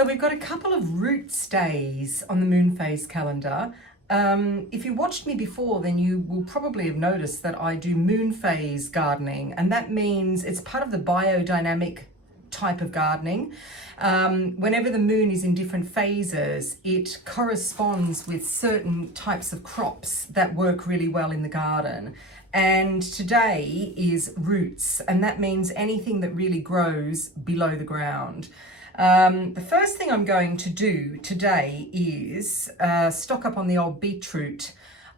So we've got a couple of roots days on the moon phase calendar. If you watched me before, then you will probably have noticed that I do moon phase gardening, and that means it's part of the biodynamic type of gardening. Whenever the moon is in different phases, it corresponds with certain types of crops that work really well in the garden. And today is roots, and that means anything that really grows below the ground. The first thing I'm going to do today is stock up on the old beetroot.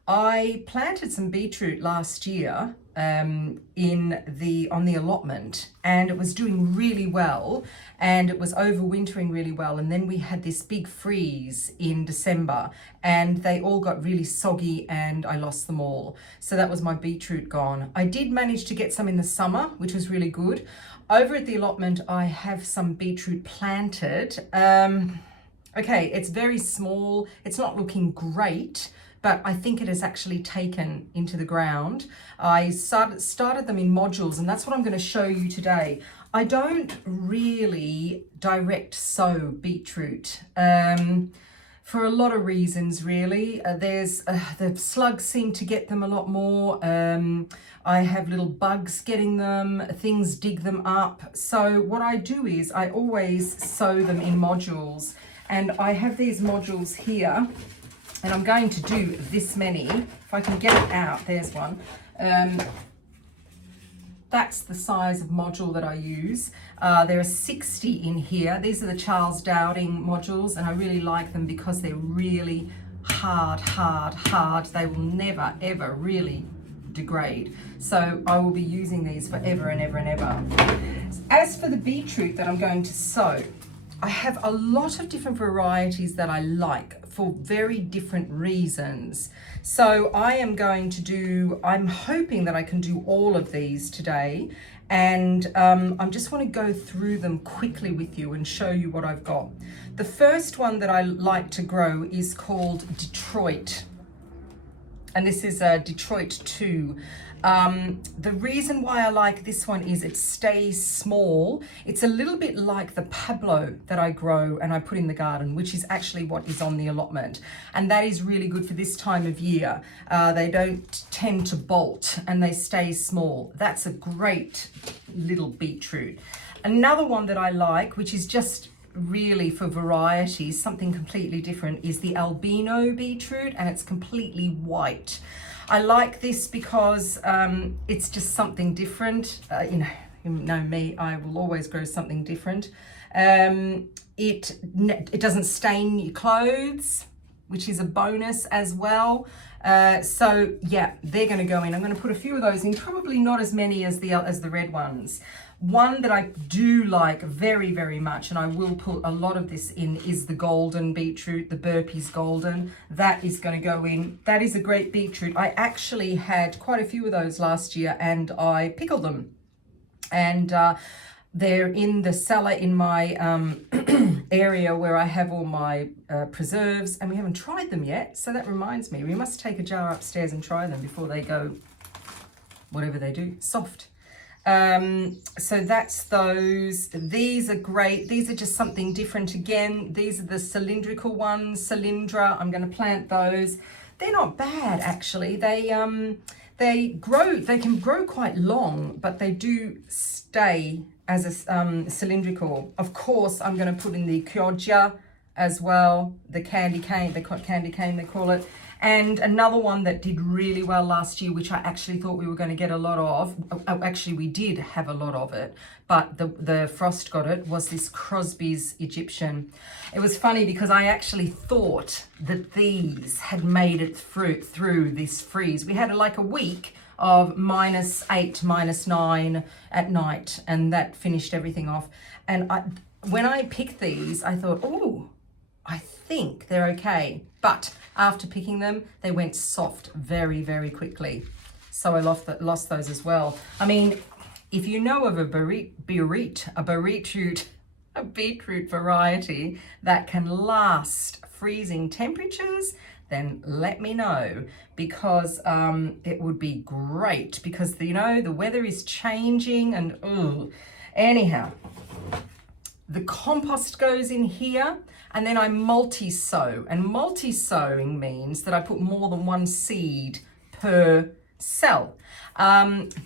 I planted some beetroot last year on the allotment, and it was doing really well, and it was overwintering really well. And then we had this big freeze in December, and they all got really soggy, and I lost them all. So that was my beetroot gone. I did manage to get some in the summer, which was really good. Over at the allotment, I have some beetroot planted. Okay, it's very small. It's not looking great, but I think it has actually taken into the ground. I started them in modules, and that's what I'm going to show you today. I don't really direct sow beetroot for a lot of reasons, really. The slugs seem to get them a lot more. I have little bugs getting them, things dig them up. So what I do is I always sow them in modules, and I have these modules here. And I'm going to do this many. If I can get it out, there's one. That's the size of module that I use. There are 60 in here. These are the Charles Dowding modules, and I really like them because they're really hard. They will never, ever really degrade. So I will be using these forever and ever and ever. As for the beetroot that I'm going to sow, I have a lot of different varieties that I like for very different reasons. So I'm hoping that I can do all of these today, and I just want to go through them quickly with you and show you what I've got. The first one that I like to grow is called Detroit, and this is a Detroit 2. The reason why I like this one is it stays small. It's a little bit like the Pablo that I grow and I put in the garden, which is actually what is on the allotment. And that is really good for this time of year. They don't tend to bolt and they stay small. That's a great little beetroot. Another one that I like, which is just really for variety, something completely different, is the Albino beetroot, and it's completely white. I like this because it's just something different. You know me, I will always grow something different. It doesn't stain your clothes, which is a bonus as well. So yeah, they're going to go in. I'm going to put a few of those in, probably not as many as the red ones. One that I do like very, very much, and I will put a lot of this in, is the golden beetroot, the Burpees Golden. That is going to go in. That is a great beetroot. I actually had quite a few of those last year, and I pickled them. And they're in the cellar in my area where I have all my preserves, and we haven't tried them yet. So that reminds me, we must take a jar upstairs and try them before they go, whatever they do, soft. So that's those. These are great. These are just something different again. These are the cylindrical ones, Cylindra. I'm going to plant those. They're not bad, actually. They can grow quite long, but they do stay as a cylindrical. Of course, I'm going to put in the Choggia as well, the candy cane, they call it. And another one that did really well last year, which I actually thought we were going to get a lot of, actually we did have a lot of it, but the frost got it, was this Crosby's Egyptian. It was funny because I actually thought that these had made it through this freeze. We had like a week of -8, -9 at night, and that finished everything off. And when I picked these, I thought, oh, I think they're okay. But after picking them, they went soft very, very quickly. So I lost those as well. I mean, if you know of a beetroot variety that can last freezing temperatures, then let me know, because it would be great, because the weather is changing, and anyhow, The compost goes in here, and then I multi-sow. And multi-sowing means that I put more than one seed per cell.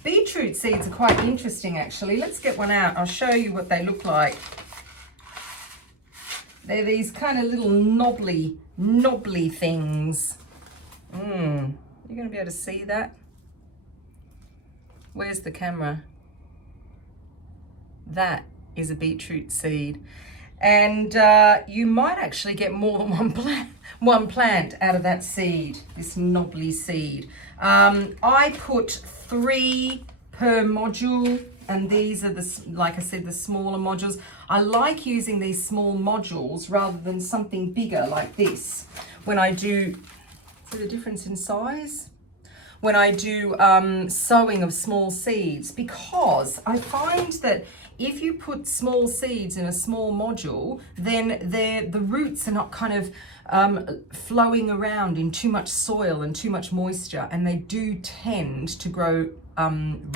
Beetroot seeds are quite interesting, actually. Let's get one out. I'll show you what they look like. They're these kind of little knobbly things. You're going to be able to see that? Where's the camera? That is a beetroot seed. And you might actually get more than one plant out of that seed, this knobbly seed. I put 3 per module, and these are, like I said, the smaller modules. I like using these small modules rather than something bigger like this. When I do, see the difference in size? When I do sowing of small seeds, because I find that if you put small seeds in a small module, then the roots are not kind of flowing around in too much soil and too much moisture, and they do tend to grow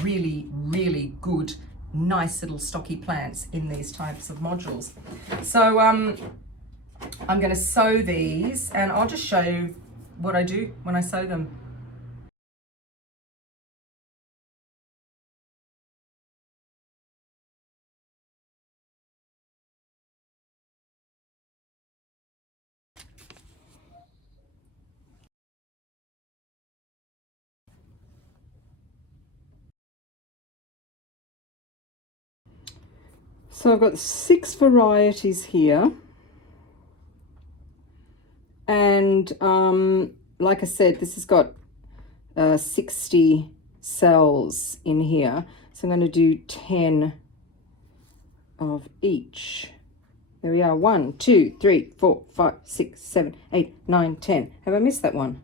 really good, nice little stocky plants in these types of modules. So I'm going to sow these, and I'll just show you what I do when I sow them. So I've got 6 varieties here, and like I said, this has got 60 cells in here, so I'm going to do 10 of each. There we are. 1, 2, 3, 4, 5, 6, 7, 8, 9, 10. Have I missed that one?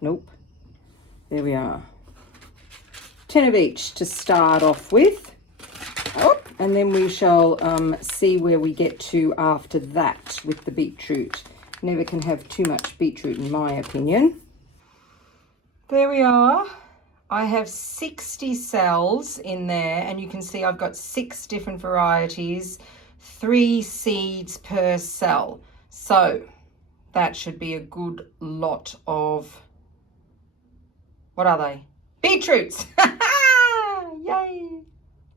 Nope. There we are. 10 of each to start off with. Oh, and then we shall see where we get to after that with the beetroot. Never can have too much beetroot, in my opinion. There we are. I have 60 cells in there, and you can see I've got 6 different varieties, 3 seeds per cell. So that should be a good lot of, what are they? Beetroots.